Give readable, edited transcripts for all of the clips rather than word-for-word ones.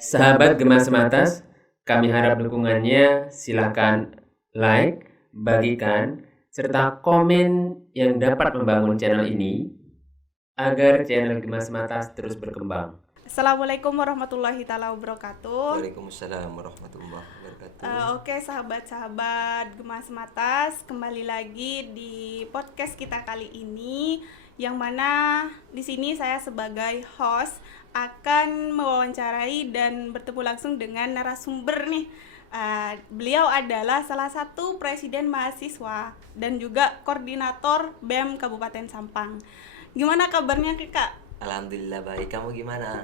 Sahabat Gema Sematas, kami harap dukungannya. Silakan like, bagikan, serta komen yang dapat membangun channel ini agar channel Gema Sematas terus berkembang. Assalamualaikum warahmatullahi taala wabarakatuh. Waalaikumsalam warahmatullahi wabarakatuh. Oke sahabat-sahabat Gemas Matas, kembali lagi di podcast kita kali ini, yang mana di sini saya sebagai host akan mewawancarai dan bertemu langsung dengan narasumber nih. Beliau adalah salah satu presiden mahasiswa dan juga koordinator BEM Kabupaten Sampang. Gimana kabarnya Kak? Alhamdulillah baik, kamu gimana?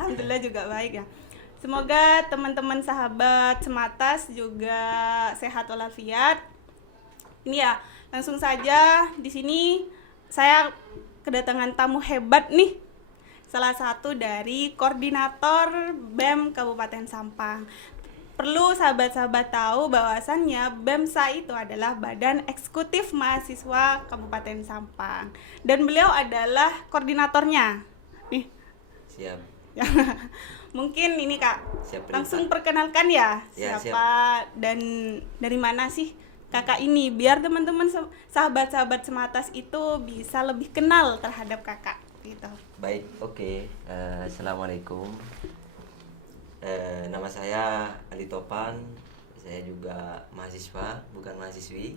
Alhamdulillah juga baik ya. Semoga teman-teman sahabat Sematas juga sehat walafiat. Ini ya, langsung saja di sini saya kedatangan tamu hebat nih. Salah satu dari koordinator BEM Kabupaten Sampang. Perlu sahabat-sahabat tahu bahwasannya BEMSA itu adalah Badan Eksekutif Mahasiswa Kabupaten Sampang, dan beliau adalah koordinatornya. Nih. Siap. Mungkin ini Kak, Siap, langsung perkenalkan ya, Ya, siapa dan dari mana sih Kakak ini, biar teman-teman sahabat-sahabat Sematas itu bisa lebih kenal terhadap Kakak gitu. Baik, oke. Assalamualaikum. Nama saya Ali Topan. Saya juga mahasiswa, bukan mahasiswi.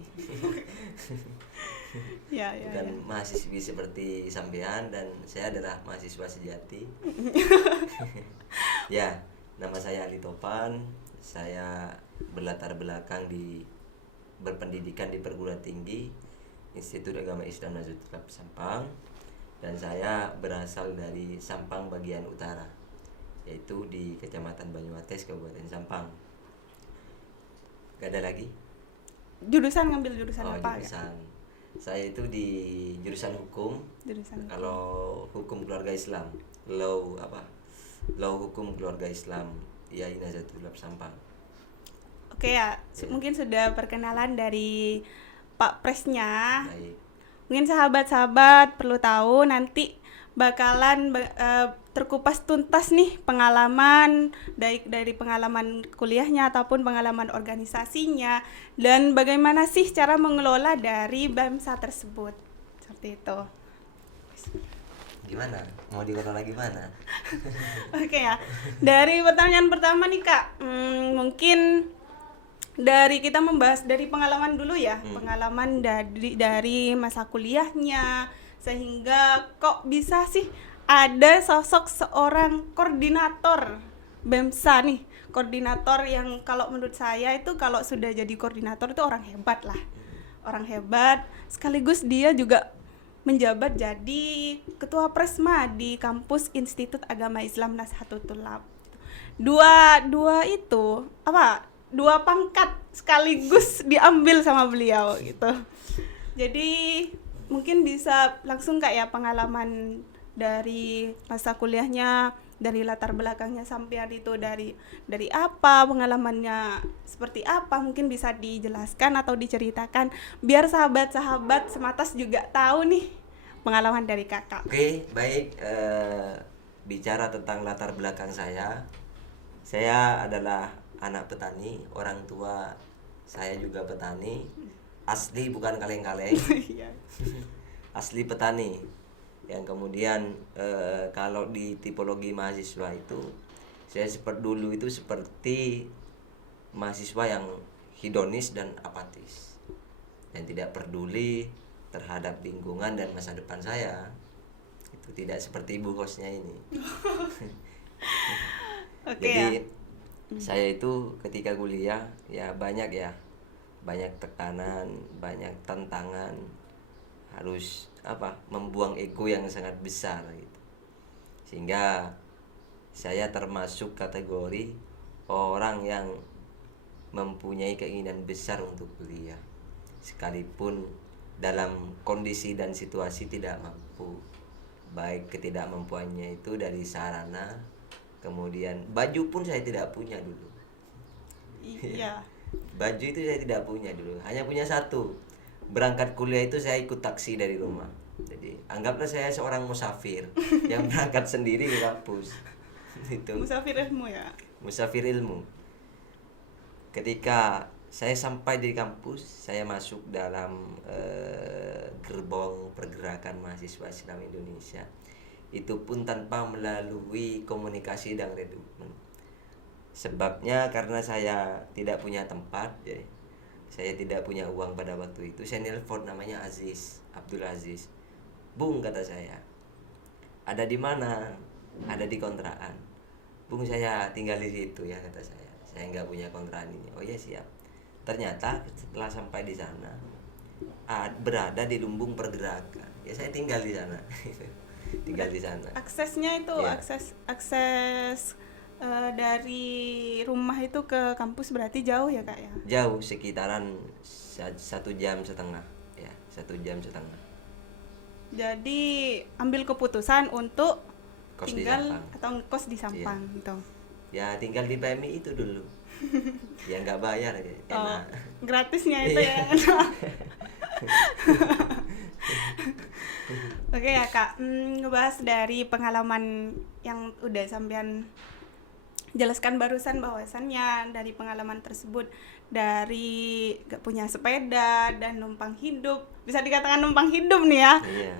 Bukan mahasiswi seperti sampean, dan saya adalah mahasiswa sejati. Ya, nama saya Ali Topan. Saya berlatar belakang berpendidikan di perguruan tinggi Institut Agama Islam Nahdlatul Ulama Sampang, dan saya berasal dari Sampang bagian utara, yaitu di Kecamatan Banyuates, Kabupaten Sampang. Gak ada lagi? Ngambil jurusan apa? Jurusan. Saya itu di jurusan hukum. Kalau hukum keluarga Islam, law hukum keluarga Islam, IAI Nahdlatul Ulama Sampang. Oke ya, mungkin sudah perkenalan dari Pak Presnya. Baik. Mungkin sahabat-sahabat perlu tahu, nanti bakalan terkupas tuntas nih pengalaman dari pengalaman kuliahnya ataupun pengalaman organisasinya, dan bagaimana sih cara mengelola dari BEMSA tersebut, seperti itu. Gimana? Mau dikelola gimana? Oke ya, dari pertanyaan pertama nih Kak, mungkin dari kita membahas dari pengalaman dulu ya, pengalaman dari masa kuliahnya, sehingga kok bisa sih ada sosok seorang koordinator BEMSA nih, koordinator yang kalau menurut saya itu kalau sudah jadi koordinator itu orang hebat lah, orang hebat, sekaligus dia juga menjabat jadi ketua Presma di kampus Institut Agama Islam Nahdlatul Ulama. Dua pangkat sekaligus diambil sama beliau gitu. Jadi mungkin bisa langsung Kak ya, pengalaman dari masa kuliahnya, dari latar belakangnya sampean itu dari apa, pengalamannya seperti apa, mungkin bisa dijelaskan atau diceritakan biar sahabat-sahabat Sematas juga tahu nih pengalaman dari Kakak. Oke, baik. Bicara tentang latar belakang saya adalah anak petani, orang tua saya juga petani, asli bukan kaleng-kaleng. Asli petani, yang kemudian kalau di tipologi mahasiswa itu saya seperti mahasiswa yang hedonis dan apatis, yang tidak peduli terhadap lingkungan dan masa depan saya. Itu tidak seperti ibu hostnya ini. Jadi saya itu ketika kuliah ya banyak tekanan, banyak tantangan, harus membuang ego yang sangat besar gitu. Sehingga saya termasuk kategori orang yang mempunyai keinginan besar untuk kuliah, sekalipun dalam kondisi dan situasi tidak mampu. Baik ketidakmampuannya itu dari sarana, kemudian baju pun saya tidak punya dulu. Iya. Baju itu saya tidak punya dulu, hanya punya satu. Berangkat kuliah itu saya ikut taksi dari rumah. Jadi anggaplah saya seorang musafir yang berangkat sendiri ke kampus. Itu Musafir ilmu ya. musafir ilmu. Ketika saya sampai di kampus, saya masuk dalam gerbong pergerakan mahasiswa Islam Indonesia. Itu pun tanpa melalui komunikasi dan rekrutmen. Sebabnya karena saya tidak punya tempat, ya. Saya tidak punya uang pada waktu itu. Saya nelpon, namanya Aziz, Abdul Aziz. Bung, kata saya, ada di mana? Ada di kontrakan. Bung, saya tinggal di situ ya, kata saya. Saya nggak punya kontrakan ini. Oh ya, siap. Ternyata setelah sampai di sana, berada di lumbung pergerakan. Ya saya tinggal di sana. Tinggal di sana. Aksesnya itu Ya. akses dari rumah itu ke kampus berarti jauh ya Kak ya? Jauh, sekitaran 1,5 jam ya, 1,5 jam. Jadi ambil keputusan untuk Kos di tinggal Sampang. atau ngekos di Sampang gitu. Ya tinggal di PMI itu dulu. Ya nggak bayar ya, Oh, enak. gratisnya itu Iya. ya. Oke ya Kak, ngebahas dari pengalaman yang udah sampean jelaskan barusan, bahwasannya dari pengalaman tersebut, dari gak punya sepeda dan numpang hidup, bisa dikatakan numpang hidup nih ya. Iya.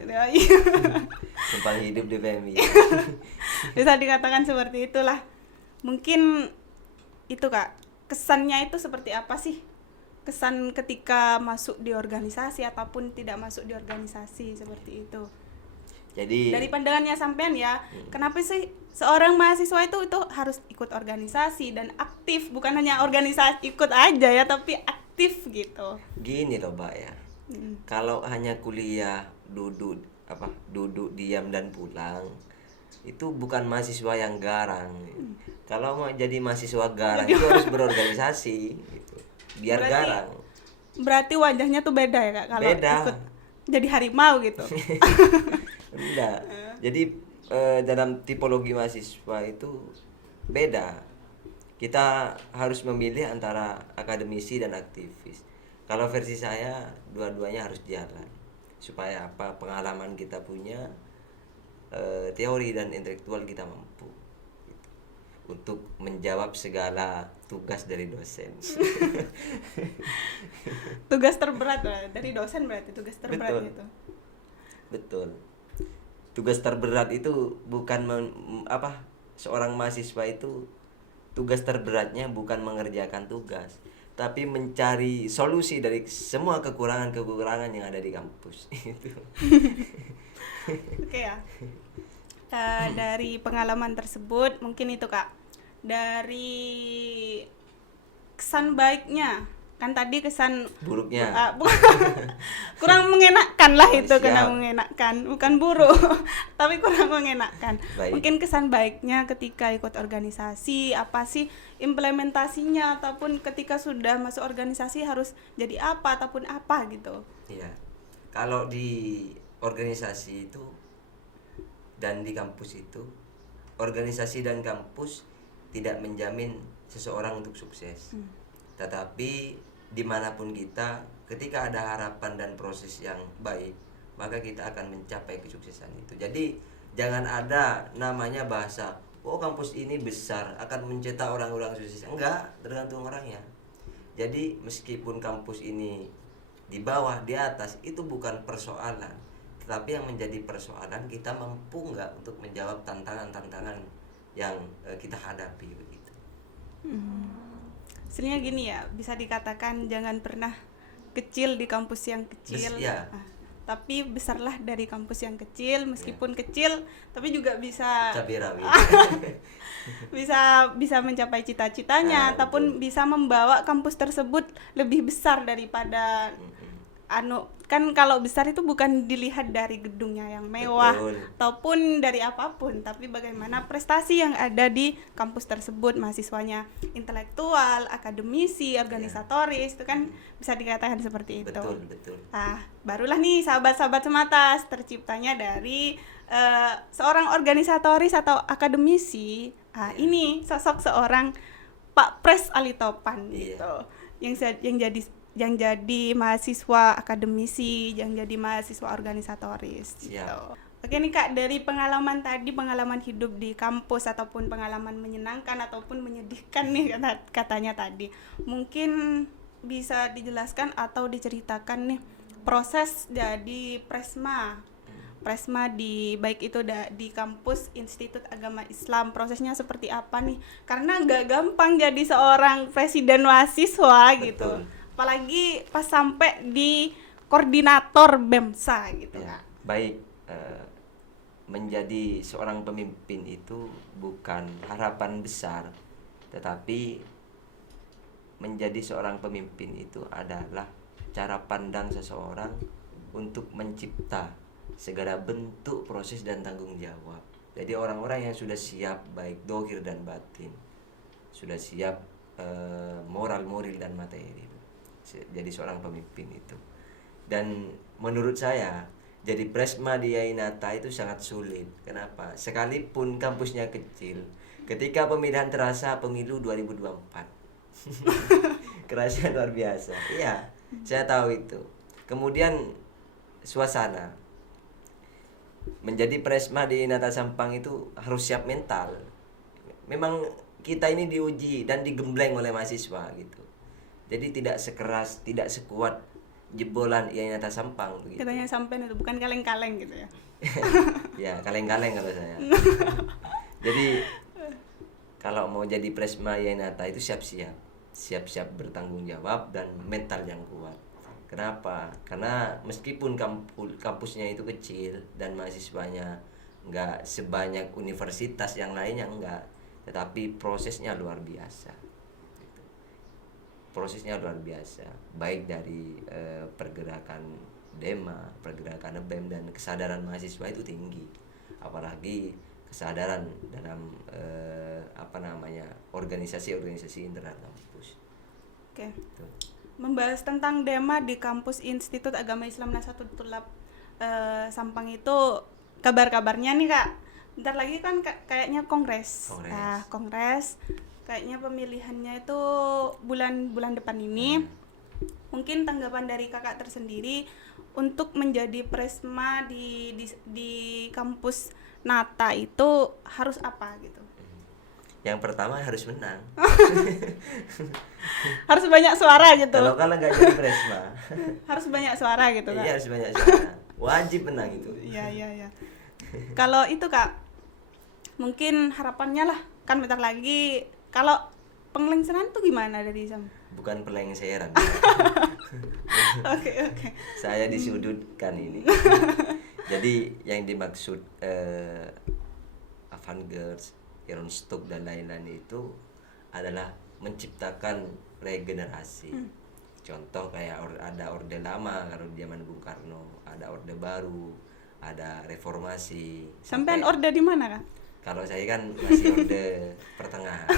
Numpang hidup di PMI. Bisa dikatakan seperti itulah. Mungkin itu Kak, kesannya itu seperti apa sih? Kesan ketika masuk di organisasi ataupun tidak masuk di organisasi seperti itu. Jadi Dari pandangannya sampean ya, kenapa sih seorang mahasiswa itu harus ikut organisasi dan aktif, bukan hanya organisasi ikut aja ya, tapi aktif gitu. gini loh, Mbak ya. Kalau hanya kuliah duduk diam dan pulang, itu bukan mahasiswa yang garang. Kalau mau jadi mahasiswa garang itu harus berorganisasi gitu. Biar garang. Berarti wajahnya tuh beda ya Kak kalau Beda. ikut jadi harimau gitu. Enggak. Jadi dalam tipologi mahasiswa itu beda. Kita harus memilih antara akademisi dan aktivis. Kalau versi saya, dua-duanya harus jalan. Supaya apa? Pengalaman kita punya, teori dan intelektual kita mampu gitu, untuk menjawab segala tugas dari dosen. Tugas terberat dari dosen, berarti tugas terberat Betul. gitu. Betul. Tugas terberat itu bukan seorang mahasiswa itu tugas terberatnya bukan mengerjakan tugas, tapi mencari solusi dari semua kekurangan-kekurangan yang ada di kampus. Itu. Oke ya. Dari pengalaman tersebut mungkin itu Kak. Dari kesan baiknya, kan tadi kesan Buruknya. kurang mengenakkan lah itu, Siap. kurang mengenakkan, bukan buruk tapi kurang mengenakkan. Baik. Mungkin kesan baiknya ketika ikut organisasi, apa sih implementasinya, ataupun ketika sudah masuk organisasi harus jadi apa ataupun apa gitu. Iya. Kalau di organisasi itu dan di kampus itu, organisasi dan kampus tidak menjamin seseorang untuk sukses. Tetapi dimanapun kita, ketika ada harapan dan proses yang baik, maka kita akan mencapai kesuksesan itu. Jadi jangan ada namanya bahasa, oh kampus ini besar akan mencetak orang-orang sukses. Enggak, tergantung orangnya. Jadi meskipun kampus ini di bawah, di atas, itu bukan persoalan. Tetapi yang menjadi persoalan, kita mampu nggak untuk menjawab tantangan-tantangan yang kita hadapi begitu. Sebenarnya gini ya, bisa dikatakan jangan pernah kecil di kampus yang kecil. Ya. Tapi besarlah dari kampus yang kecil, meskipun kecil tapi juga bisa Cabai rawit. bisa mencapai cita-citanya, ataupun bisa membawa kampus tersebut lebih besar daripada kan kalau besar itu bukan dilihat dari gedungnya yang mewah. Betul. Ataupun dari apapun, tapi bagaimana prestasi yang ada di kampus tersebut, mahasiswanya intelektual, akademisi, organisatoris, itu kan bisa dikatakan seperti itu. Betul. Barulah nih sahabat-sahabat Sematas terciptanya dari seorang organisatoris atau akademisi. Ini sosok seorang Pak Pres Alitopan gitu. Yang jadi mahasiswa akademisi, yang jadi mahasiswa organisatoris gitu. Oke nih Kak, dari pengalaman tadi, pengalaman hidup di kampus ataupun pengalaman menyenangkan ataupun menyedihkan nih katanya tadi. Mungkin bisa dijelaskan atau diceritakan nih proses jadi Presma di baik itu di kampus Institut Agama Islam, prosesnya seperti apa nih? Karena nggak gampang jadi seorang presiden mahasiswa gitu. Betul. Apalagi pas sampai di koordinator BEMSA gitu Ya, Kak. baik. Menjadi seorang pemimpin itu bukan harapan besar, tetapi menjadi seorang pemimpin itu adalah cara pandang seseorang untuk mencipta segala bentuk proses dan tanggung jawab. Jadi orang-orang yang sudah siap baik dohir dan batin, sudah siap moral dan materi, jadi seorang pemimpin itu. Dan menurut saya jadi Presma di Yainata itu sangat sulit. Kenapa? Sekalipun kampusnya kecil, ketika pemilihan terasa pemilu 2024 kerasnya luar biasa. Iya, saya tahu itu. Kemudian suasana menjadi Presma di Nata Sampang itu harus siap mental. Memang kita ini diuji dan digembleng oleh mahasiswa gitu. Jadi tidak sekeras, tidak sekuat jebolan Nata Sampang begitu. Katanya sampai itu bukan kaleng-kaleng gitu ya. Ya, kaleng-kaleng kalau saya. Jadi kalau mau jadi Presma Yainata itu siap-siap bertanggung jawab dan mental yang kuat. Kenapa? Karena meskipun kampusnya itu kecil dan mahasiswanya nggak sebanyak universitas yang lainnya, enggak, tetapi prosesnya luar biasa. Prosesnya luar biasa, baik dari pergerakan Dema, pergerakan BEM, dan kesadaran mahasiswa itu tinggi. Apalagi kesadaran dalam organisasi-organisasi internal kampus. Oke. Tuh. Membahas tentang Dema di kampus Institut Agama Islam Nasatul Tulab Sampang itu kabar-kabarnya nih Kak. Bentar lagi kan kayaknya kongres. Nah, kongres kayaknya pemilihannya itu bulan depan ini. Mungkin tanggapan dari Kakak tersendiri untuk menjadi Presma di kampus Nata itu harus apa gitu? Yang pertama harus menang. Harus banyak suara gitu. Kalau nggak jadi Presma. Harus banyak suara gitu Kak. Iya, harus banyak suara. Wajib menang itu. Iya. Kalau itu Kak, mungkin harapannya lah, kan bentar lagi. Kalau pengelengseran tuh gimana dari Sam? Bukan pelengseran. Oke. Saya disudutkan ini. Jadi yang dimaksud avant-garde, Iron Stock dan lain-lain itu adalah menciptakan regenerasi. Contoh kayak ada orde lama kalau di zaman Bung Karno, ada orde baru, ada reformasi. Sampean orde di mana Kak? Kalau saya kan masih orde pertengahan.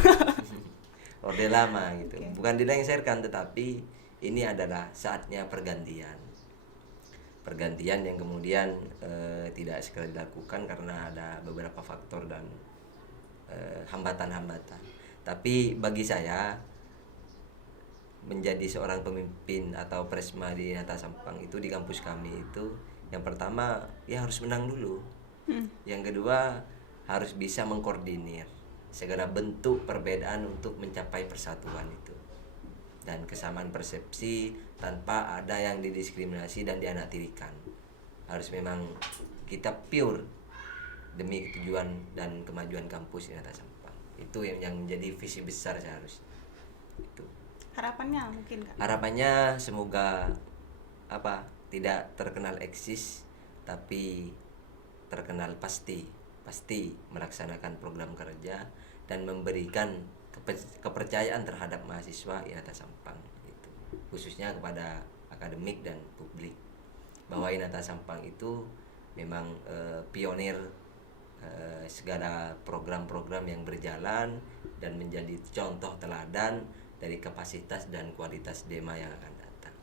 Orde lama gitu. Okay. Bukan dilengserkan, tetapi ini adalah saatnya pergantian. Pergantian yang kemudian tidak segera dilakukan karena ada beberapa faktor dan hambatan-hambatan. Tapi bagi saya menjadi seorang pemimpin atau Presma di Nata Sampang itu di kampus kami itu, yang pertama ya harus menang dulu. Yang kedua harus bisa mengkoordinir segala bentuk perbedaan untuk mencapai persatuan itu dan kesamaan persepsi tanpa ada yang didiskriminasi dan dianaktirikan. Harus memang kita pure demi tujuan dan kemajuan kampus di Nata Sampang. Itu yang menjadi visi besar seharusnya. Itu. Harapannya mungkin Kak? Harapannya semoga tidak terkenal eksis tapi terkenal pasti melaksanakan program kerja dan memberikan kepercayaan terhadap mahasiswa Inata Sampang itu, khususnya kepada akademik dan publik, bahwa Inata Sampang itu memang pionir segala program-program yang berjalan dan menjadi contoh teladan dari kapasitas dan kualitas Dema yang akan datang.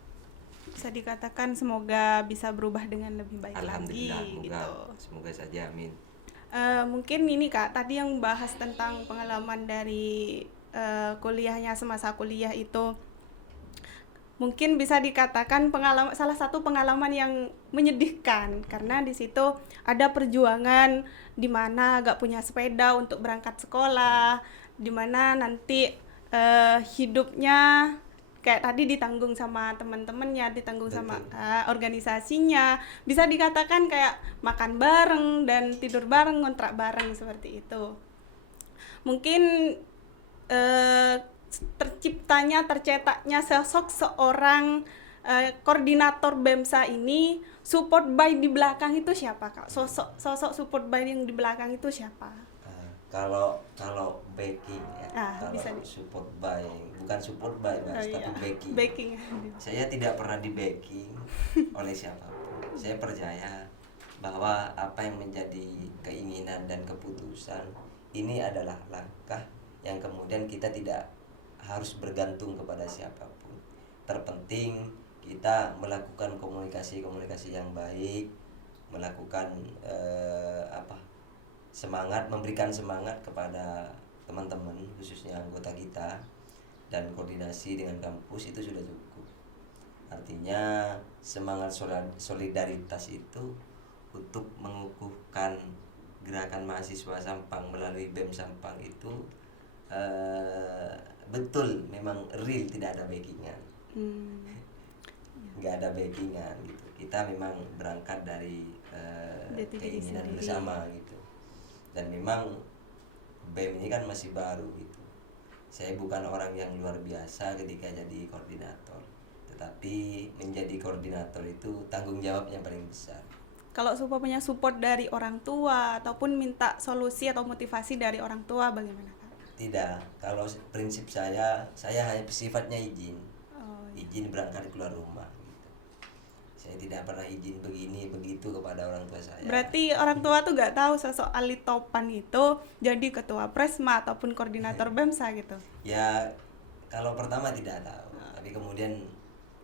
Bisa dikatakan semoga bisa berubah dengan lebih baik Alhamdulillah, lagi gitu. semoga saja, amin. Mungkin ini Kak, tadi yang bahas tentang pengalaman dari kuliahnya semasa kuliah itu, mungkin bisa dikatakan salah satu pengalaman yang menyedihkan, karena di situ ada perjuangan di mana gak punya sepeda untuk berangkat sekolah, di mana nanti hidupnya kayak tadi ditanggung sama teman-temannya, ditanggung sama organisasinya, bisa dikatakan kayak makan bareng dan tidur bareng, ngontrak bareng, seperti itu. Mungkin tercetaknya sosok seorang koordinator BEMSA ini, support by di belakang itu siapa, Kak? Sosok support by yang di belakang itu siapa? Kalau backing ya, kalau bisa support by, bukan support by Mas, tapi backing. Saya tidak pernah di backing oleh siapapun. Saya percaya bahwa apa yang menjadi keinginan dan keputusan ini adalah langkah yang kemudian kita tidak harus bergantung kepada siapapun. Terpenting kita melakukan komunikasi yang baik, melakukan semangat, memberikan semangat kepada teman-teman, khususnya anggota kita, dan koordinasi dengan kampus itu sudah cukup. Artinya semangat solidaritas itu untuk mengukuhkan gerakan mahasiswa Sampang melalui BEM Sampang itu betul, memang real, tidak ada backingan. Nggak ada backingan gitu. Kita memang berangkat dari keinginan bersama gitu. Dan memang BEM ini kan masih baru gitu. Saya bukan orang yang luar biasa ketika jadi koordinator, tetapi menjadi koordinator itu tanggung jawab yang paling besar. Kalau punya support dari orang tua ataupun minta solusi atau motivasi dari orang tua, bagaimana, Kak? Tidak, kalau prinsip saya hanya sifatnya izin. Izin berangkat keluar rumah gitu. Saya tidak pernah izin begini begitu kepada orang tua saya. Berarti orang tua tuh gak tahu sosok Ali Topan itu jadi ketua Presma ataupun koordinator BEMSA gitu? Ya, kalau pertama tidak tahu, tapi kemudian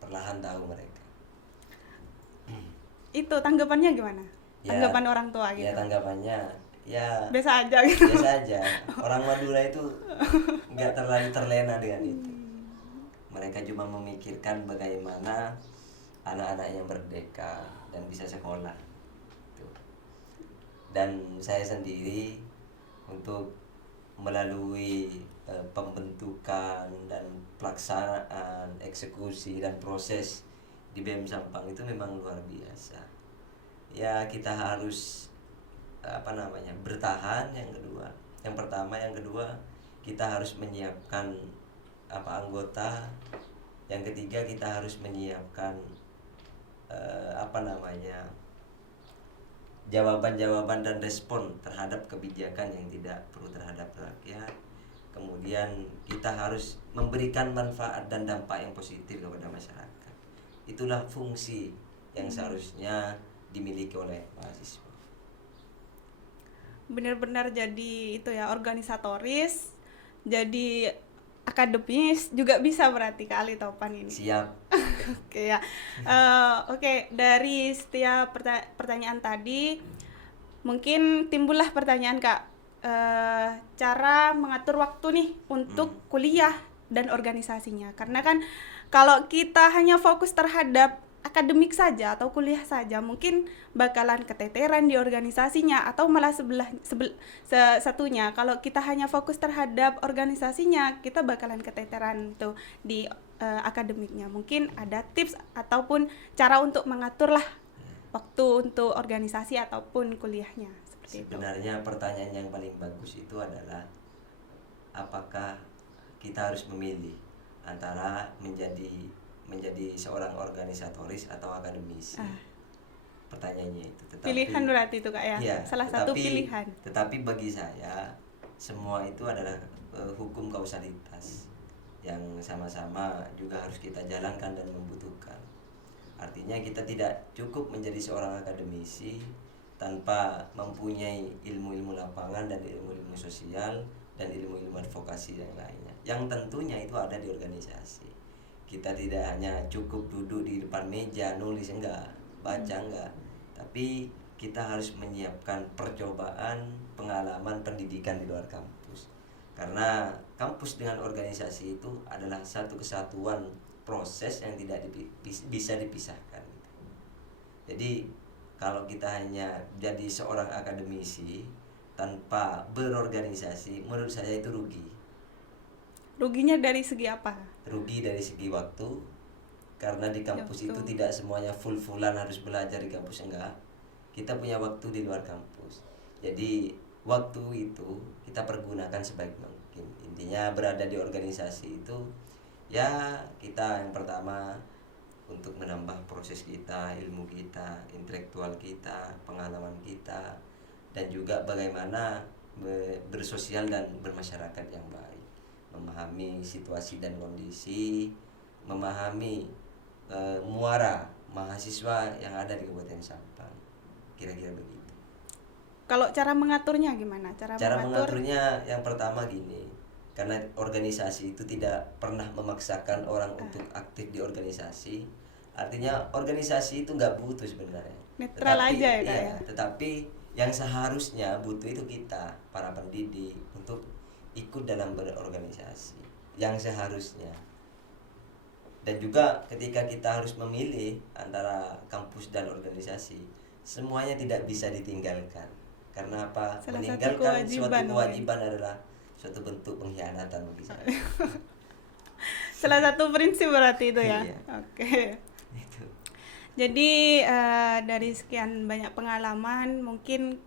perlahan tahu mereka. Itu tanggapannya gimana? Tanggapan orang tua gitu? Ya, tanggapannya ya biasa aja gitu. Biasa aja. Orang Madura itu nggak terlalu terlena dengan itu. Mereka cuma memikirkan bagaimana anak-anaknya merdeka dan bisa sekolah. Dan saya sendiri untuk melalui pembentukan dan pelaksanaan, eksekusi dan proses di BEM Sampang itu memang luar biasa. Ya, kita harus bertahan. Yang pertama, yang kedua kita harus menyiapkan anggota. Yang ketiga kita harus menyiapkan jawaban-jawaban dan respon terhadap kebijakan yang tidak perlu terhadap rakyat. Kemudian kita harus memberikan manfaat dan dampak yang positif kepada masyarakat. Itulah fungsi yang seharusnya dimiliki oleh mahasiswa. Benar-benar jadi itu ya, organisatoris, jadi akademis juga bisa berarti Kak Ali Topan ini. Siap. Oke ya. Oke, dari setiap pertanyaan tadi mungkin timbullah pertanyaan, Kak. Cara mengatur waktu nih untuk kuliah dan organisasinya. Karena kan kalau kita hanya fokus terhadap akademik saja atau kuliah saja, mungkin bakalan keteteran di organisasinya, atau malah satunya kalau kita hanya fokus terhadap organisasinya, kita bakalan keteteran tuh di akademiknya. Mungkin ada tips ataupun cara untuk mengatur lah waktu untuk organisasi ataupun kuliahnya seperti Sebenarnya pertanyaan yang paling bagus itu adalah apakah kita harus memilih antara menjadi seorang organisatoris atau akademisi. Pertanyaannya itu. Pilihan berarti itu Kak ya? Iya, satu pilihan. Tetapi bagi saya semua itu adalah hukum kausalitas yang sama-sama juga harus kita jalankan dan membutuhkan. Artinya kita tidak cukup menjadi seorang akademisi tanpa mempunyai ilmu-ilmu lapangan dan ilmu-ilmu sosial dan ilmu-ilmu advokasi yang lainnya, yang tentunya itu ada di organisasi. Kita tidak hanya cukup duduk di depan meja nulis, enggak, baca enggak, tapi kita harus menyiapkan percobaan, pengalaman, pendidikan di luar kampus. Karena kampus dengan organisasi itu adalah satu kesatuan proses yang tidak bisa dipisahkan. Jadi kalau kita hanya jadi seorang akademisi tanpa berorganisasi, menurut saya itu rugi. Ruginya dari segi apa? Rugi dari segi waktu, karena di kampus itu tidak semuanya full-fullan harus belajar di kampus, enggak. Kita punya waktu di luar kampus. Jadi waktu itu kita pergunakan sebaik mungkin. Intinya berada di organisasi itu ya kita yang pertama untuk menambah proses kita, ilmu kita, intelektual kita, pengalaman kita, dan juga bagaimana bersosial dan bermasyarakat yang baik, memahami situasi dan kondisi, memahami muara mahasiswa yang ada di Kabupaten Sampang, kira-kira begitu. Kalau cara mengaturnya gimana? Cara mengaturnya yang pertama gini, karena organisasi itu tidak pernah memaksakan orang untuk aktif di organisasi, artinya organisasi itu nggak butuh sebenarnya. Netral aja ya Kak ya? Tetapi yang seharusnya butuh itu kita, para pendidik, untuk ikut dalam berorganisasi, yang seharusnya. Dan juga ketika kita harus memilih antara kampus dan organisasi, semuanya tidak bisa ditinggalkan. Karena apa? Meninggalkan suatu kewajiban adalah suatu bentuk pengkhianatan bagi saya. Salah satu prinsip berarti itu ya. Iya. Oke. Itu. Jadi dari sekian banyak pengalaman, mungkin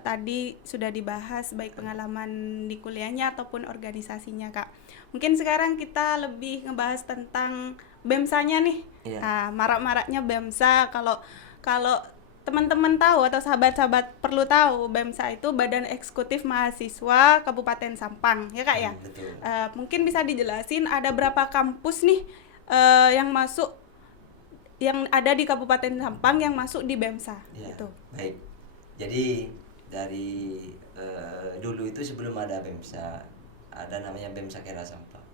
tadi sudah dibahas baik pengalaman di kuliahnya ataupun organisasinya Kak. Mungkin sekarang kita lebih ngebahas tentang BEMSA-nya nih. Iya. Marak-maraknya BEMSA. Kalau teman-teman tahu atau sahabat-sahabat perlu tahu, BEMSA itu Badan Eksekutif Mahasiswa Kabupaten Sampang, ya Kak ya? Betul. Mungkin bisa dijelasin ada berapa kampus nih yang ada di Kabupaten Sampang yang masuk di BEMSA Ya, gitu. baik. Jadi dari dulu itu sebelum ada BEMSA, ada namanya BEMSA Kera Sampang.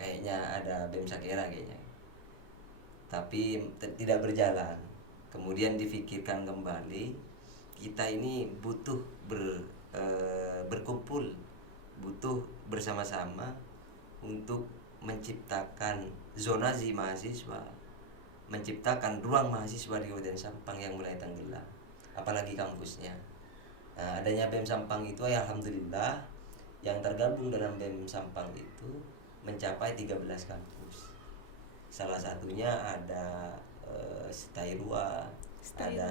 Kayaknya ada BEMSA Kera kayaknya. Tapi tidak berjalan. Kemudian difikirkan kembali, kita ini butuh berkumpul, butuh bersama-sama untuk menciptakan zonasi mahasiswa, menciptakan ruang mahasiswa di Kabupaten Sampang yang mulai tenggelam, apalagi kampusnya. Nah, adanya BEM Sampang itu ya alhamdulillah, yang tergabung dalam BEM Sampang itu mencapai 13 kampus. Salah satunya ada Stairua, ada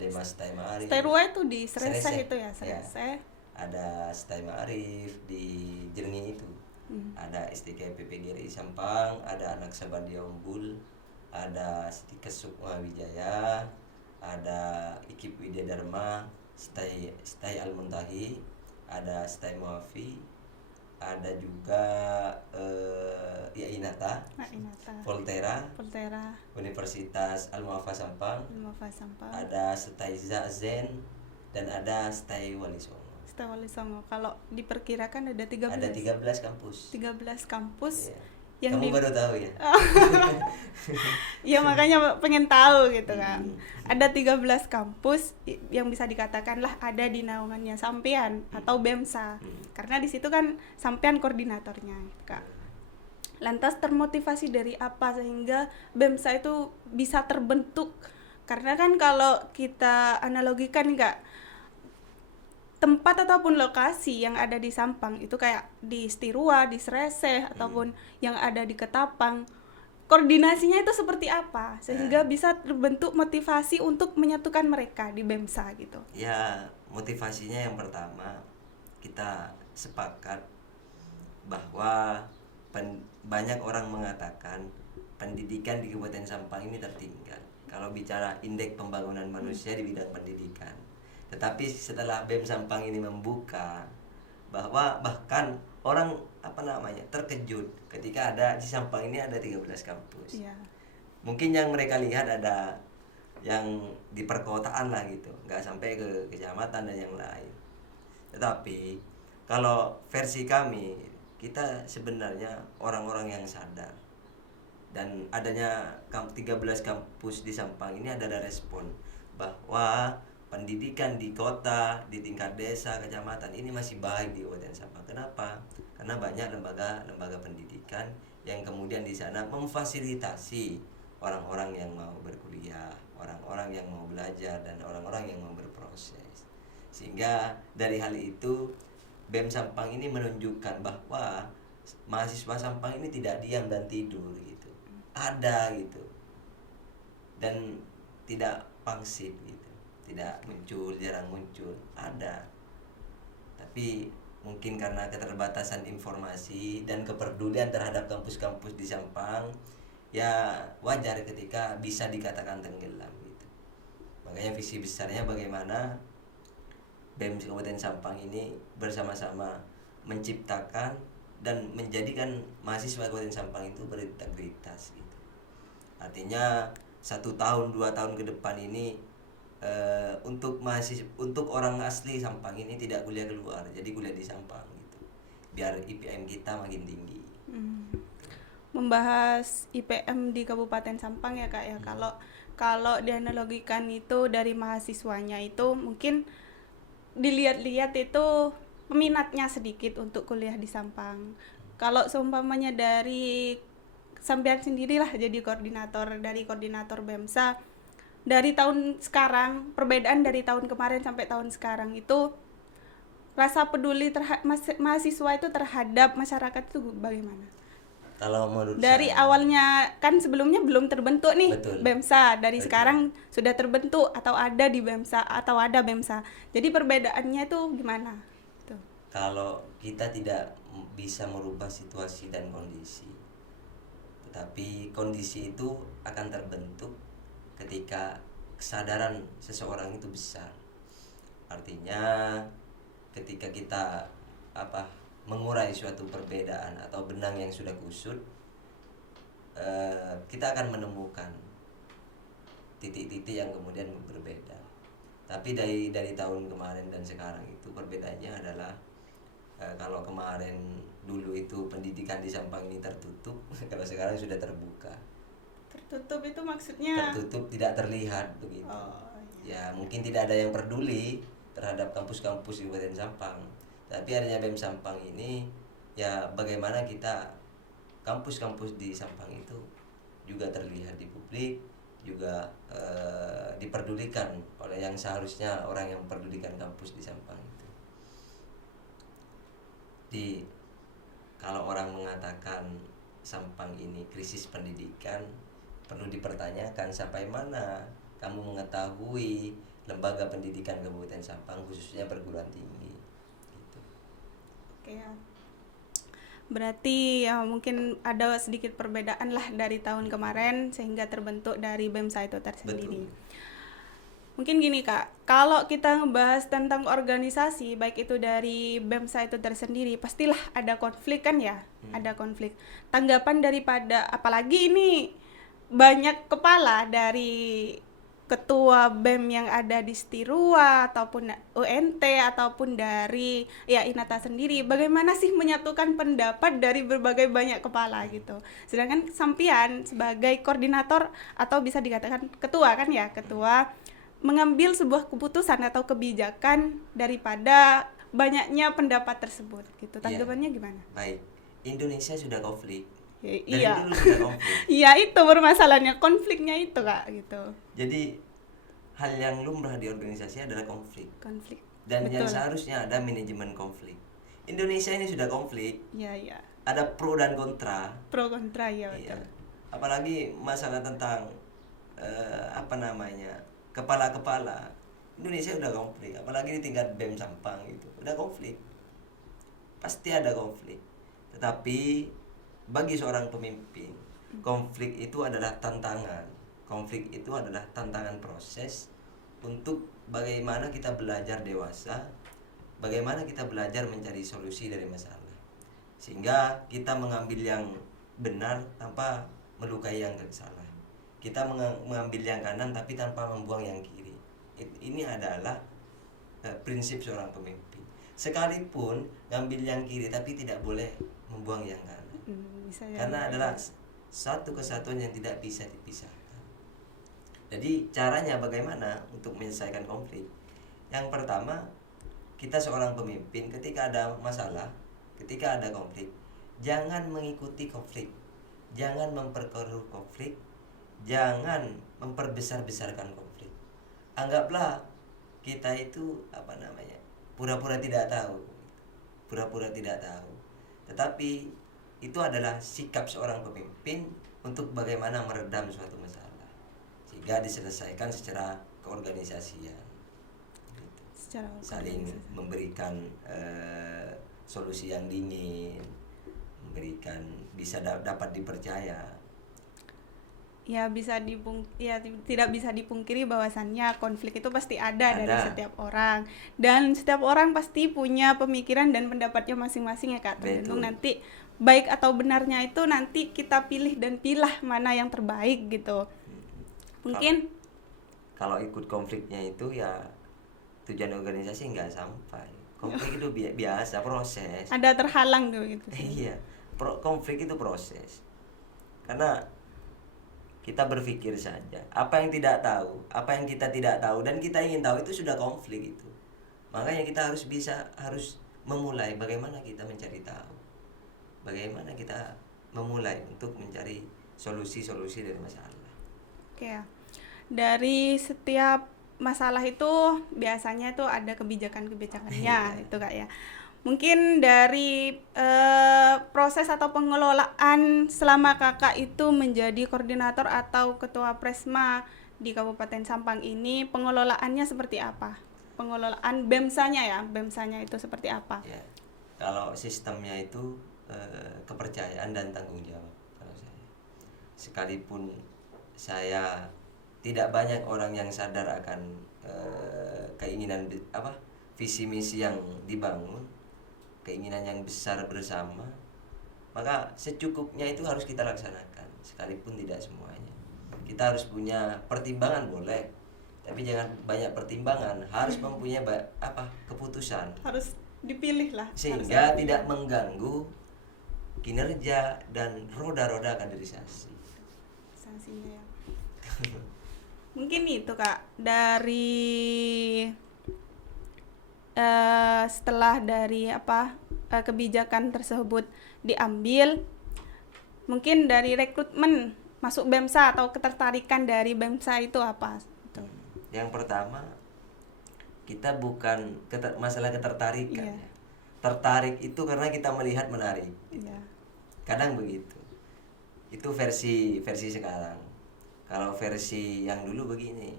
Demas Stai Ma'arif. Stairua itu di Sreseh itu ya, Sreseh. Ada Stai Ma'arif di Jernih itu. Ada STK PPGRI Sampang, ada Anak Sabandia Unggul, ada Stikes Sukma Wijaya, ada IKIP Widya Dharma, Stai Al-Muntahi, ada Stai Muafi, ada juga Inata, Volterra, Universitas Al-Mu'affa Sampang, ada Stai Zazen, dan ada Stai Wali Songo. Kalau diperkirakan ada 13. Ada 13 kampus. 13 kampus. Iya. Yang kamu baru tahu ya? Ya makanya pengen tahu gitu kan. Ada 13 kampus yang bisa dikatakan lah ada di naungannya sampean atau BEMSA. Karena di situ kan sampean koordinatornya, Kak. Lantas termotivasi dari apa sehingga BEMSA itu bisa terbentuk? Karena kan kalau kita analogikan nih Kak, tempat ataupun lokasi yang ada di Sampang itu kayak di Stirua, di Sreseh ataupun yang ada di Ketapang, koordinasinya itu seperti apa sehingga bisa terbentuk motivasi untuk menyatukan mereka di BEMSA gitu. Ya, motivasinya yang pertama kita sepakat bahwa banyak orang mengatakan pendidikan di Kabupaten Sampang ini tertinggal kalau bicara indeks pembangunan manusia di bidang pendidikan. Tetapi setelah BEM Sampang ini membuka bahwa bahkan orang terkejut ketika ada di Sampang ini ada 13 kampus. Iya. Mungkin yang mereka lihat ada yang di perkotaan lah gitu, nggak sampai ke kecamatan dan yang lain. Tetapi kalau versi kami, kita sebenarnya orang-orang yang sadar, dan adanya 13 kampus di Sampang ini ada respon bahwa pendidikan di kota, di tingkat desa, kecamatan ini masih baik di Kabupaten Sampang. Kenapa? Karena banyak lembaga pendidikan yang kemudian di sana memfasilitasi orang-orang yang mau berkuliah, orang-orang yang mau belajar, dan orang-orang yang mau berproses. Sehingga dari hal itu BEM Sampang ini menunjukkan bahwa mahasiswa Sampang ini tidak diam dan tidur gitu, ada gitu, dan tidak pangsit gitu, tidak muncul, jarang muncul, ada. Tapi mungkin karena keterbatasan informasi dan kepedulian terhadap kampus-kampus di Sampang, ya wajar ketika bisa dikatakan tenggelam gitu. Makanya visi besarnya bagaimana BEM Kabupaten Sampang ini bersama-sama menciptakan dan menjadikan mahasiswa Kabupaten Sampang itu berintegritas gitu. Artinya 1 tahun 2 tahun ke depan ini untuk mahasiswa, untuk orang asli Sampang ini tidak kuliah keluar, jadi kuliah di Sampang gitu, biar IPM kita makin tinggi. Membahas IPM di Kabupaten Sampang ya Kak ya. Kalau dianalogikan itu dari mahasiswanya itu mungkin dilihat-lihat itu peminatnya sedikit untuk kuliah di Sampang. Kalau seumpamanya dari sampean sendirilah jadi koordinator BEMSA, dari tahun sekarang, perbedaan dari tahun kemarin sampai tahun sekarang itu rasa peduli mahasiswa itu terhadap masyarakat itu bagaimana? Kalau menurut Dari saya, awalnya kan sebelumnya belum terbentuk nih. Betul. BEMSA, dari Betul. sekarang sudah terbentuk atau ada di BEMSA atau ada BEMSA. Jadi perbedaannya itu gimana? Tuh. kalau kita tidak bisa merubah situasi dan kondisi, tetapi kondisi itu akan terbentuk ketika kesadaran seseorang itu besar. Artinya ketika kita mengurai suatu perbedaan atau benang yang sudah kusut, kita akan menemukan titik-titik yang kemudian berbeda. Tapi dari tahun kemarin dan sekarang itu perbedaannya adalah kalau kemarin dulu itu pendidikan di Sampang ini tertutup, kalau sekarang sudah terbuka. Tertutup itu maksudnya? Tertutup, tidak terlihat begitu. Ya mungkin tidak ada yang peduli terhadap kampus-kampus di Kabupaten Sampang. Tapi adanya BEM Sampang ini, ya bagaimana kita kampus-kampus di Sampang itu juga terlihat di publik, juga diperdulikan oleh yang seharusnya orang yang memperdulikan kampus di Sampang itu. Kalau orang mengatakan Sampang ini krisis pendidikan, perlu dipertanyakan sampai mana kamu mengetahui lembaga pendidikan Kabupaten Sampang, khususnya perguruan tinggi gitu. Oke ya. Berarti ya mungkin ada sedikit perbedaan lah dari tahun kemarin sehingga terbentuk dari BEMSA itu tersendiri. Betul. Mungkin gini Kak, kalau kita ngebahas tentang organisasi, baik itu dari BEMSA itu tersendiri, pastilah ada konflik kan ya, ada konflik. Tanggapan daripada, apalagi ini banyak kepala dari ketua BEM yang ada di Stirua ataupun UNT ataupun dari ya Inata sendiri, bagaimana sih menyatukan pendapat dari berbagai banyak kepala gitu. Sedangkan sampean sebagai koordinator atau bisa dikatakan ketua kan ya, ketua mengambil sebuah keputusan atau kebijakan daripada banyaknya pendapat tersebut gitu. Tanggapannya gimana? Baik, Indonesia sudah konflik. Iya. Dulu sudah konflik. Iya, itu permasalahannya, konfliknya itu Kak gitu. Jadi hal yang lumrah di organisasi adalah konflik. Konflik. Dan Betul. yang seharusnya ada manajemen konflik. Indonesia ini sudah konflik. Iya. Ada pro dan kontra. Pro kontra ya Iya. betul. Apalagi masalah tentang kepala-kepala. Indonesia udah konflik, apalagi di tingkat BEM Sampang itu udah konflik. Pasti ada konflik. Tetapi bagi seorang pemimpin, konflik itu adalah tantangan. Konflik itu adalah tantangan proses untuk bagaimana kita belajar dewasa, bagaimana kita belajar mencari solusi dari masalah. Sehingga kita mengambil yang benar tanpa melukai yang salah. Kita mengambil yang kanan tapi tanpa membuang yang kiri. Ini adalah prinsip seorang pemimpin. Sekalipun ngambil yang kiri tapi tidak boleh membuang yang kanan. Karena adalah satu kesatuan yang tidak bisa dipisahkan. Jadi caranya bagaimana untuk menyelesaikan konflik? Yang pertama, kita seorang pemimpin ketika ada masalah, ketika ada konflik, jangan mengikuti konflik. jangan memperkeruh konflik, jangan memperbesar-besarkan konflik. Anggaplah kita itu pura-pura tidak tahu, pura-pura tidak tahu. Tetapi itu adalah sikap seorang pemimpin untuk bagaimana meredam suatu masalah sehingga diselesaikan secara keorganisasian. Secara Saling memberikan solusi yang dingin, memberikan bisa dapat dipercaya. Ya tidak bisa dipungkiri bahwasannya konflik itu pasti ada dari setiap orang, dan setiap orang pasti punya pemikiran dan pendapatnya masing-masing ya Kak. Tergantung nanti baik atau benarnya itu nanti kita pilih dan pilah mana yang terbaik gitu. Mungkin kalau ikut konfliknya itu ya tujuan organisasi nggak sampai. Konflik itu biasa proses. Ada terhalang gitu. Iya, konflik itu proses. Karena kita berpikir saja, apa yang kita tidak tahu dan kita ingin tahu itu sudah konflik itu. Makanya kita harus memulai bagaimana kita mencari tahu. Bagaimana kita memulai untuk mencari solusi-solusi dari masalah. Oke ya. Dari setiap masalah itu biasanya tuh ada kebijakan-kebijakannya itu Kak ya. Mungkin dari proses atau pengelolaan selama Kakak itu menjadi koordinator atau ketua Presma di Kabupaten Sampang ini, pengelolaannya seperti apa? Pengelolaan BEMSA-nya itu seperti apa? Ya, kalau sistemnya itu kepercayaan dan tanggung jawab kalau saya. Sekalipun saya tidak banyak orang yang sadar akan keinginan visi misi yang dibangun, keinginan yang besar bersama, maka secukupnya itu harus kita laksanakan sekalipun tidak semuanya. Kita harus punya pertimbangan boleh, tapi jangan banyak pertimbangan, harus mempunyai keputusan, harus dipilih lah sehingga tidak mengganggu kinerja dan roda-roda kaderisasi. Sanksinya ya. Mungkin itu Kak, dari setelah dari kebijakan tersebut diambil, mungkin dari rekrutmen masuk BEMSA atau ketertarikan dari BEMSA itu apa? Yang pertama, kita bukan masalah ketertarikan. Iya. Tertarik itu karena kita melihat menarik. Iya. Kadang begitu. Itu versi sekarang. Kalau versi yang dulu begini,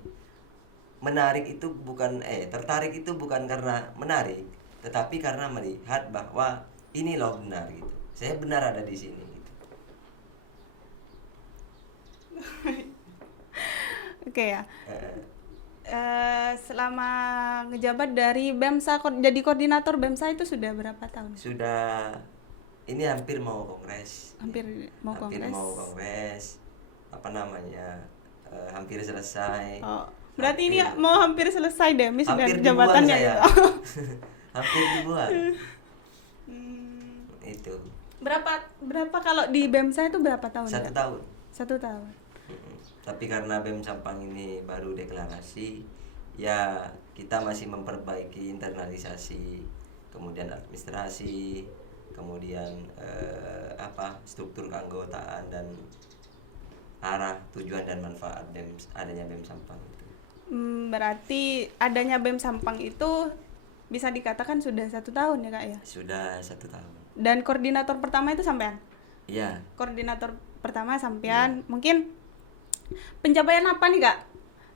tertarik itu bukan karena menarik, tetapi karena melihat bahwa ini loh benar gitu. Saya benar ada di sini gitu. Oke ya. Selama ngejabat dari BEMSA jadi koordinator BEMSA itu sudah berapa tahun? Sudah, ini hampir mau kongres. Hampir mau kongres. Hampir selesai. Oh, berarti ini mau hampir selesai deh, hampir jabatannya saya. gitu. Hampir dibuang. Itu. Berapa kalau di BEMSA itu berapa tahun? 1 tahun. 1 tahun. Tapi karena BEM Sampang ini baru deklarasi, ya kita masih memperbaiki internalisasi, kemudian administrasi, kemudian struktur keanggotaan dan arah tujuan dan manfaat adanya BEM Sampang itu. Berarti adanya BEM Sampang itu bisa dikatakan sudah 1 tahun ya Kak ya? Sudah 1 tahun. Dan koordinator pertama itu sampean? Iya. Koordinator pertama sampean. Mungkin pencapaian apa nih Kak?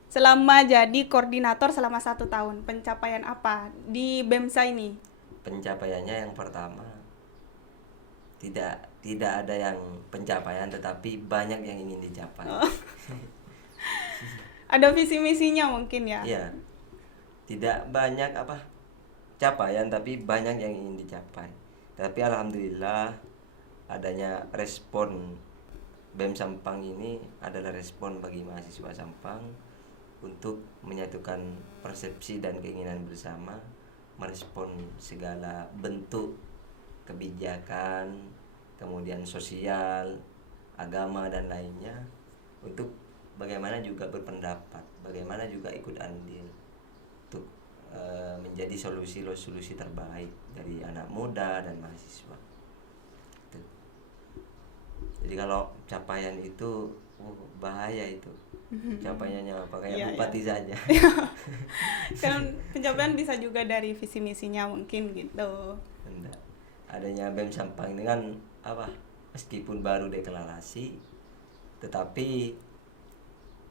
Selama jadi koordinator selama 1 tahun, pencapaian apa di BEMSA ini? Pencapaiannya yang pertama, tidak ada yang pencapaian, tetapi banyak yang ingin dicapai. Oh. Ada visi misinya mungkin ya? Iya. Tidak banyak capaian, tapi banyak yang ingin dicapai. Tapi alhamdulillah adanya respon BEM Sampang ini adalah respon bagi mahasiswa Sampang untuk menyatukan persepsi dan keinginan bersama, merespon segala bentuk kebijakan, kemudian sosial, agama dan lainnya, untuk bagaimana juga berpendapat, bagaimana juga ikut andil untuk menjadi solusi terbaik dari anak muda dan mahasiswa. Jadi kalau capaian itu bahaya itu. Capaiannya apa kayak Iya, bupati saja. Kan pencapaian bisa juga dari visi misinya mungkin gitu. Enggak. Adanya BEM Sampang ini kan apa? Meskipun baru deklarasi, tetapi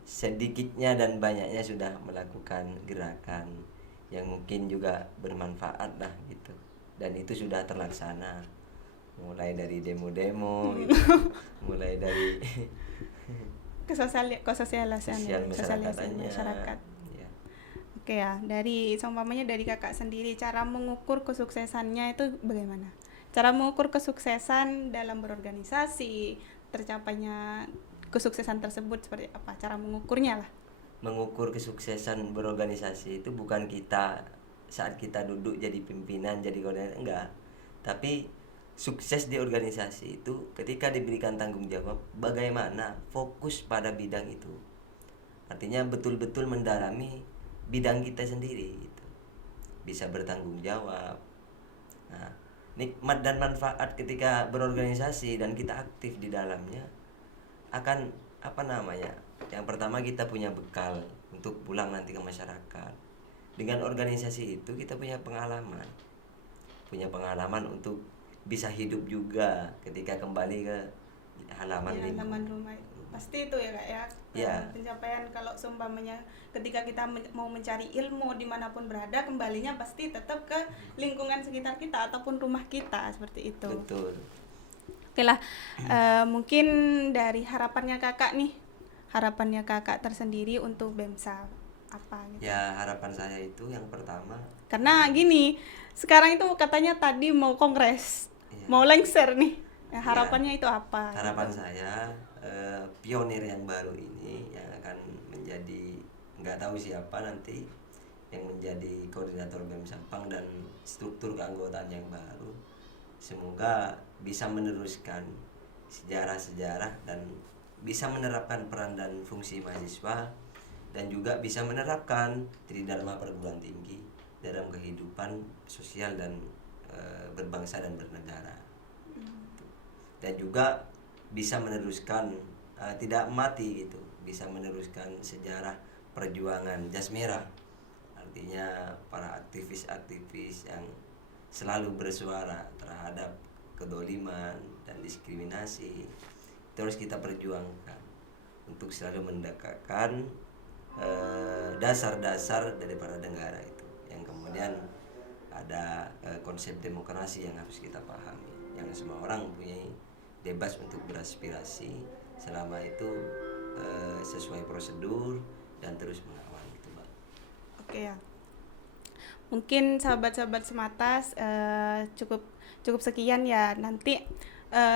sedikitnya dan banyaknya sudah melakukan gerakan yang mungkin juga bermanfaat lah gitu. Dan itu sudah terlaksana. Mulai dari demo-demo gitu. Mulai dari Kesosialisasian masyarakat. masyarakat. Ya. Oke ya, dari seumpamanya dari kakak sendiri, cara mengukur kesuksesannya itu bagaimana? Cara mengukur kesuksesan dalam berorganisasi, tercapainya kesuksesan tersebut seperti apa? Cara mengukurnya lah. Mengukur kesuksesan berorganisasi itu bukan kita saat kita duduk jadi pimpinan, jadi koordinator, enggak. Tapi sukses di organisasi itu ketika diberikan tanggung jawab bagaimana fokus pada bidang itu. Artinya betul-betul mendalami bidang kita sendiri gitu. Bisa bertanggung jawab. Nah, nikmat dan manfaat ketika berorganisasi dan kita aktif di dalamnya akan yang pertama kita punya bekal untuk pulang nanti ke masyarakat. Dengan organisasi itu kita punya pengalaman untuk bisa hidup juga ketika kembali ke halaman rumah. Pasti itu ya kak ya. Ya. Pencapaian kalau seumpamanya ketika kita mau mencari ilmu dimanapun berada, kembalinya pasti tetap ke lingkungan sekitar kita ataupun rumah kita, seperti itu. Betul. Oke lah, mungkin dari harapannya kakak tersendiri untuk BEMSA apa gitu? Ya, harapan saya itu yang pertama, Karena gini, sekarang itu katanya tadi mau kongres, mau lengser nih. Harapannya itu apa? harapan gitu? saya pionir yang baru ini yang akan menjadi, nggak tahu siapa nanti yang menjadi koordinator BEM Sampang dan struktur keanggotaan yang baru, semoga bisa meneruskan sejarah-sejarah dan bisa menerapkan peran dan fungsi mahasiswa dan juga bisa menerapkan tridharma perguruan tinggi dalam kehidupan sosial dan berbangsa dan bernegara. Dan juga bisa meneruskan tidak mati gitu, bisa meneruskan sejarah perjuangan jas merah. Artinya para aktivis-aktivis yang selalu bersuara terhadap kedoliman dan diskriminasi terus kita perjuangkan untuk selalu mendekatkan dasar-dasar daripada negara itu, yang kemudian ada konsep demokrasi yang harus kita pahami, yang semua orang mempunyai bebas untuk beraspirasi selama itu sesuai prosedur dan terus mengawal itu, Mbak. Oke ya. Mungkin sahabat-sahabat Sematas cukup sekian ya. Nanti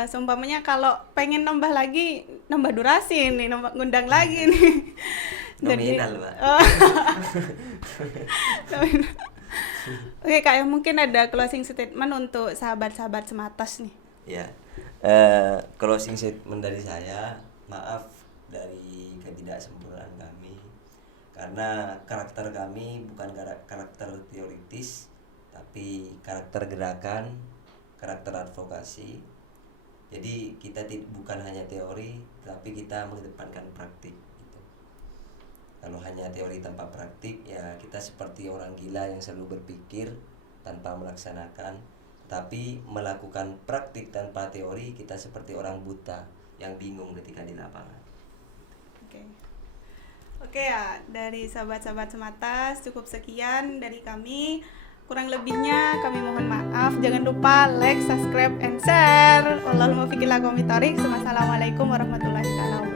seumpamanya kalau pengen nambah lagi, nambah durasi nih, ngundang lagi nih. Nominal, Mbak. Oke Kak, ya mungkin ada closing statement untuk sahabat-sahabat Sematas nih. Ya, closing statement dari saya, maaf dari ketidaksempurnaan kami, karena karakter kami bukan karakter teoritis, tapi karakter gerakan, karakter advokasi. Jadi kita bukan hanya teori, tapi kita mengedepankan praktik gitu. Kalau hanya teori tanpa praktik, ya kita seperti orang gila yang selalu berpikir tanpa melaksanakan. Tapi melakukan praktik tanpa teori, kita seperti orang buta yang bingung ketika di lapangan. Oke ya, dari sahabat-sahabat Sematas cukup sekian dari kami. Kurang lebihnya kami mohon maaf. Jangan lupa like, subscribe, and share. Wallahul muwaffiq ila aqwamit thoriq. Wassalamualaikum warahmatullahi wabarakatuh.